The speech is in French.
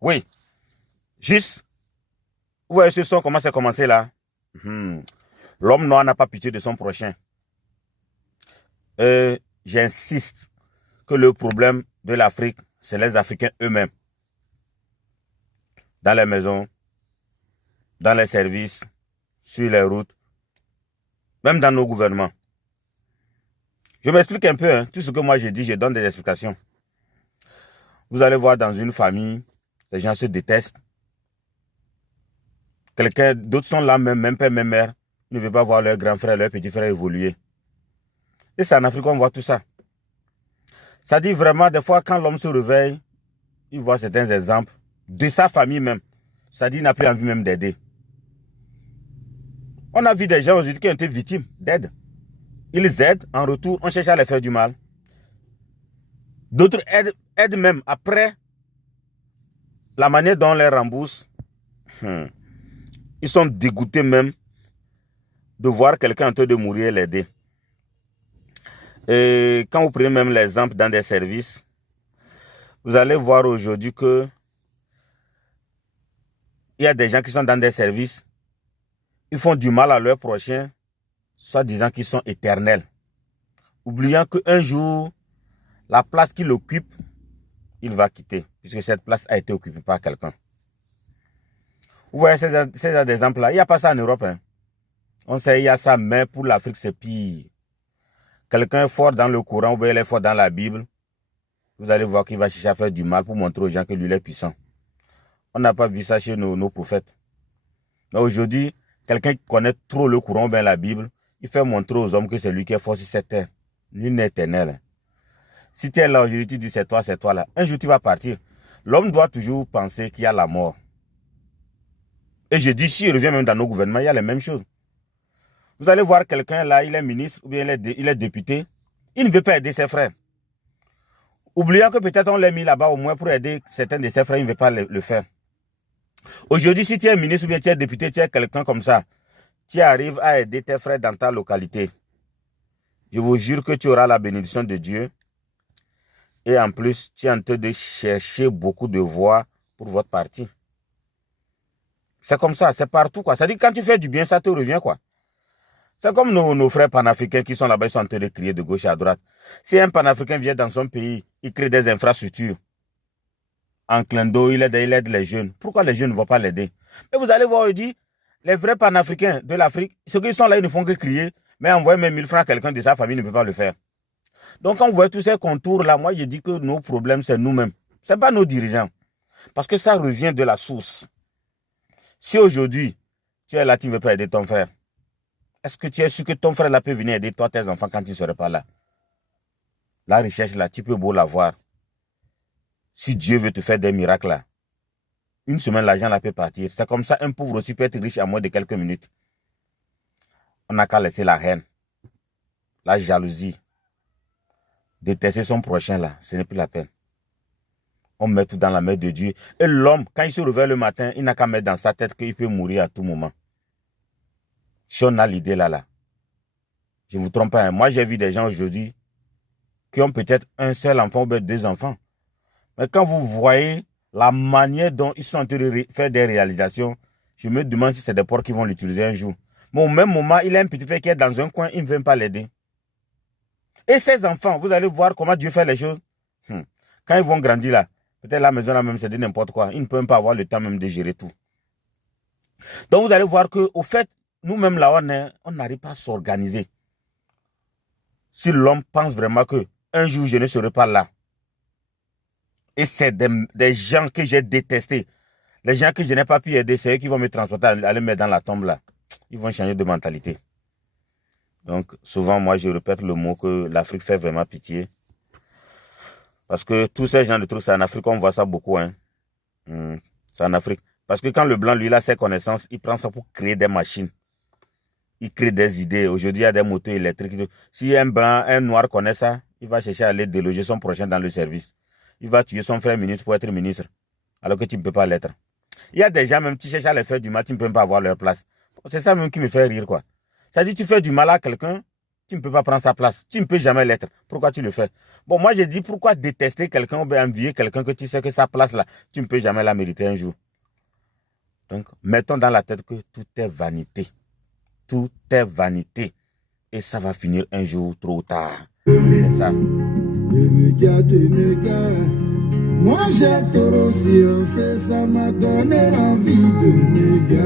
Oui, juste, vous voyez ce son, comment ça a commencé là? L'homme noir n'a pas pitié de son prochain. J'insiste que le problème de l'Afrique, c'est les Africains eux-mêmes. Dans les maisons, dans les services, sur les routes, même dans nos gouvernements. Je m'explique un peu, tout ce que moi j'ai dit, je donne des explications. Vous allez voir dans une famille, les gens se détestent. D'autres sont là, même père, même mère, ils ne veulent pas voir leur grand frère, leur petit frère évoluer. Et c'est en Afrique qu'on voit tout ça. Ça dit vraiment, des fois, quand l'homme se réveille, il voit certains exemples de sa famille même. Ça dit, il n'a plus envie même d'aider. On a vu des gens aujourd'hui qui ont été victimes d'aide. Ils aident, en retour, on cherche à les faire du mal. D'autres aident même après la manière dont on les rembourse. Ils sont dégoûtés même de voir quelqu'un en train de mourir et l'aider. Et quand vous prenez même l'exemple dans des services, vous allez voir aujourd'hui que il y a des gens qui sont dans des services, ils font du mal à leurs prochains, soit disant qu'ils sont éternels. Oubliant qu'un jour, la place qu'il occupe, il va quitter, puisque cette place a été occupée par quelqu'un. Vous voyez ces exemples-là, il n'y a pas ça en Europe. On sait qu'il y a ça, mais pour l'Afrique, c'est pire. Quelqu'un est fort dans le courant, ou bien il est fort dans la Bible, vous allez voir qu'il va chercher à faire du mal pour montrer aux gens que lui, il est puissant. On n'a pas vu ça chez nos prophètes. Mais aujourd'hui, quelqu'un qui connaît trop le courant, ou bien la Bible, il fait montrer aux hommes que c'est lui qui est fort sur cette terre. Lui n'est éternel. Si tu es là aujourd'hui, tu dis c'est toi là. Un jour, tu vas partir. L'homme doit toujours penser qu'il y a la mort. Et je dis, si il revient même dans nos gouvernements, il y a les mêmes choses. Vous allez voir quelqu'un là, il est ministre ou bien il est député. Il ne veut pas aider ses frères. Oubliant que peut-être on l'a mis là-bas au moins pour aider certains de ses frères, il ne veut pas le faire. Aujourd'hui, si tu es ministre ou bien tu es député, tu es quelqu'un comme ça, tu arrives à aider tes frères dans ta localité. Je vous jure que tu auras la bénédiction de Dieu. Et en plus, tu es en train de chercher beaucoup de voix pour votre parti. C'est comme ça, c'est partout, quoi. Ça dit que quand tu fais du bien, ça te revient, quoi. C'est comme nos frères panafricains qui sont là-bas, ils sont en train de crier de gauche à droite. Si un panafricain vient dans son pays, il crée des infrastructures. En clin d'œil, il aide les jeunes. Pourquoi les jeunes ne vont pas l'aider? Mais vous allez voir, il dit, les vrais panafricains de l'Afrique, ceux qui sont là, ils ne font que crier, mais envoyer même 1000 francs à quelqu'un de sa famille ne peut pas le faire. Donc, quand vous voyez tous ces contours-là, moi, je dis que nos problèmes, c'est nous-mêmes. Ce n'est pas nos dirigeants. Parce que ça revient de la source. Si aujourd'hui, tu es là, tu ne veux pas aider ton frère, est-ce que tu es sûr que ton frère là peut venir aider toi, tes enfants, quand tu ne serais pas là? La richesse là, tu peux beau l'avoir. Si Dieu veut te faire des miracles là, une semaine, l'argent là peut partir. C'est comme ça, un pauvre aussi peut être riche à moins de quelques minutes. On n'a qu'à laisser la haine, la jalousie, détester son prochain là, ce n'est plus la peine. On met tout dans la main de Dieu. Et l'homme, quand il se réveille le matin, il n'a qu'à mettre dans sa tête qu'il peut mourir à tout moment. Si on a l'idée là, je ne vous trompe pas. Moi, j'ai vu des gens aujourd'hui qui ont peut-être un seul enfant ou deux enfants. Mais quand vous voyez la manière dont ils sont en train de faire des réalisations, je me demande si c'est des porcs qui vont l'utiliser un jour. Mais au même moment, il a un petit frère qui est dans un coin, il ne veut pas l'aider. Et ces enfants, vous allez voir comment Dieu fait les choses. Quand ils vont grandir là, peut-être la maison là même, c'est de n'importe quoi. Ils ne peuvent même pas avoir le temps même de gérer tout. Donc vous allez voir qu'au fait, nous-mêmes là, on n'arrive pas à s'organiser. Si l'homme pense vraiment que un jour je ne serai pas là, et c'est des gens que j'ai détestés, les gens que je n'ai pas pu aider, c'est eux qui vont me transporter, aller me mettre dans la tombe là. Ils vont changer de mentalité. Donc souvent, moi, je répète le mot que l'Afrique fait vraiment pitié. Parce que tous ces gens de trucs, c'est en Afrique, on voit ça beaucoup. C'est en Afrique. Parce que quand le blanc, lui, il a ses connaissances, il prend ça pour créer des machines. Il crée des idées. Aujourd'hui, il y a des moteurs électriques. Si un blanc, un noir connaît ça, il va chercher à aller déloger son prochain dans le service. Il va tuer son frère ministre pour être ministre. Alors que tu ne peux pas l'être. Il y a des gens, même tu cherches à les faire du mal, tu ne peux pas avoir leur place. C'est ça même qui me fait rire, quoi. Ça dit, tu fais du mal à quelqu'un, Tu ne peux pas prendre sa place. Tu ne peux jamais l'être. Pourquoi tu le fais? Bon, moi, j'ai dit, pourquoi détester quelqu'un ou bien envier quelqu'un que tu sais que sa place là, tu ne peux jamais la mériter un jour. Donc, mettons dans la tête que tout est vanité. Tout est vanité. Et ça va finir un jour trop tard. C'est ça. Moi j'ai trop science, ça m'a donné l'envie de me dire.